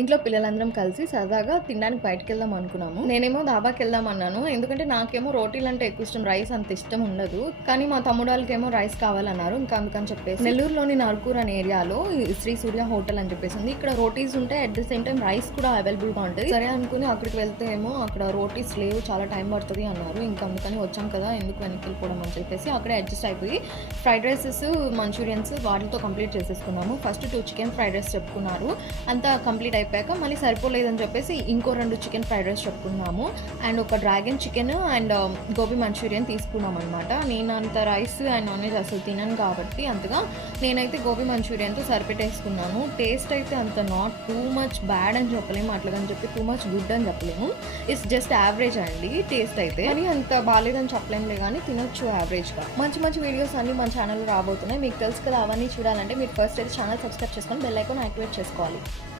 ఇంట్లో పిల్లలందరం కలిసి సరదాగా తినడానికి బయటకెళ్దాం అనుకున్నాము. నేనేమో ధాబాకి వెళ్దాం అన్నాను. ఎందుకంటే నాకేమో రోటీలు అంటే ఎక్కువ ఇష్టం, రైస్ అంత ఇష్టం ఉండదు. కానీ మా తమ్ముడు వాళ్ళకేమో రైస్ కావాలన్నారు. ఇంకా అందుకని చెప్పేసి నెల్లూరులోని నర్కూర్ అనే ఏరియాలో శ్రీ సూర్య హోటల్ అని చెప్పేసి ఉంది. ఇక్కడ రోటీస్ ఉంటాయి, at the same time rice కూడా అవైలబుల్గా ఉంటుంది. సరే అనుకుని అక్కడికి వెళ్తే ఏమో అక్కడ రోటీస్ లేవు, చాలా టైం పడుతుంది అన్నారు. ఇంకా అందుకని వచ్చాం కదా, ఎందుకు వెనక్కి వెళ్ళిపోవడం అని చెప్పేసి అక్కడే అడ్జస్ట్ అయిపోయి ఫ్రైడ్ రైసెస్, మంచూరియన్స్ వాటితో కంప్లీట్ చేసేసుకున్నాము. ఫస్ట్ 2 చికెన్ ఫ్రైడ్ రైస్ చెప్పుకున్నారు. అంతా కంప్లీట్ అయిపోయాక మళ్ళీ సరిపోలేదని చెప్పేసి ఇంకో 2 చికెన్ ఫ్రైడ్ రైస్ చెప్పుకున్నాము. అండ్ ఒక dragon chicken and gobi manchurian తీసుకున్నాం అనమాట. నేను అంత రైస్ అండ్ నాన్ వెజ్ అసలు తినను కాబట్టి అంతగా నేనైతే గోబీ మంచూరియన్తో సరిపెట్టేసుకున్నాను. టేస్ట్ అయితే అంత నాట్ టూ మచ్ బ్యాడ్ అని చెప్పలేము, అట్లాగని చెప్పి టూ మచ్ గుడ్ అని చెప్పలేము. ఇట్స్ జస్ట్ యావరేజ్ అండి టేస్ట్ అయితే. కానీ అంత బాగాలేదని చెప్పలేములే, కానీ తినొచ్చు యావరేజ్గా. మంచి మంచి వీడియోస్ అన్నీ మన ఛానల్లో రాబోతున్నాయి. మీకు తెలుసు కదా, అవన్నీ చూడాలంటే మీరు ఫస్ట్ అయితే ఛానల్ సబ్స్క్రైబ్ చేసుకొని బెల్ ఐకాన్ యాక్టివేట్ చేసుకోవాలి.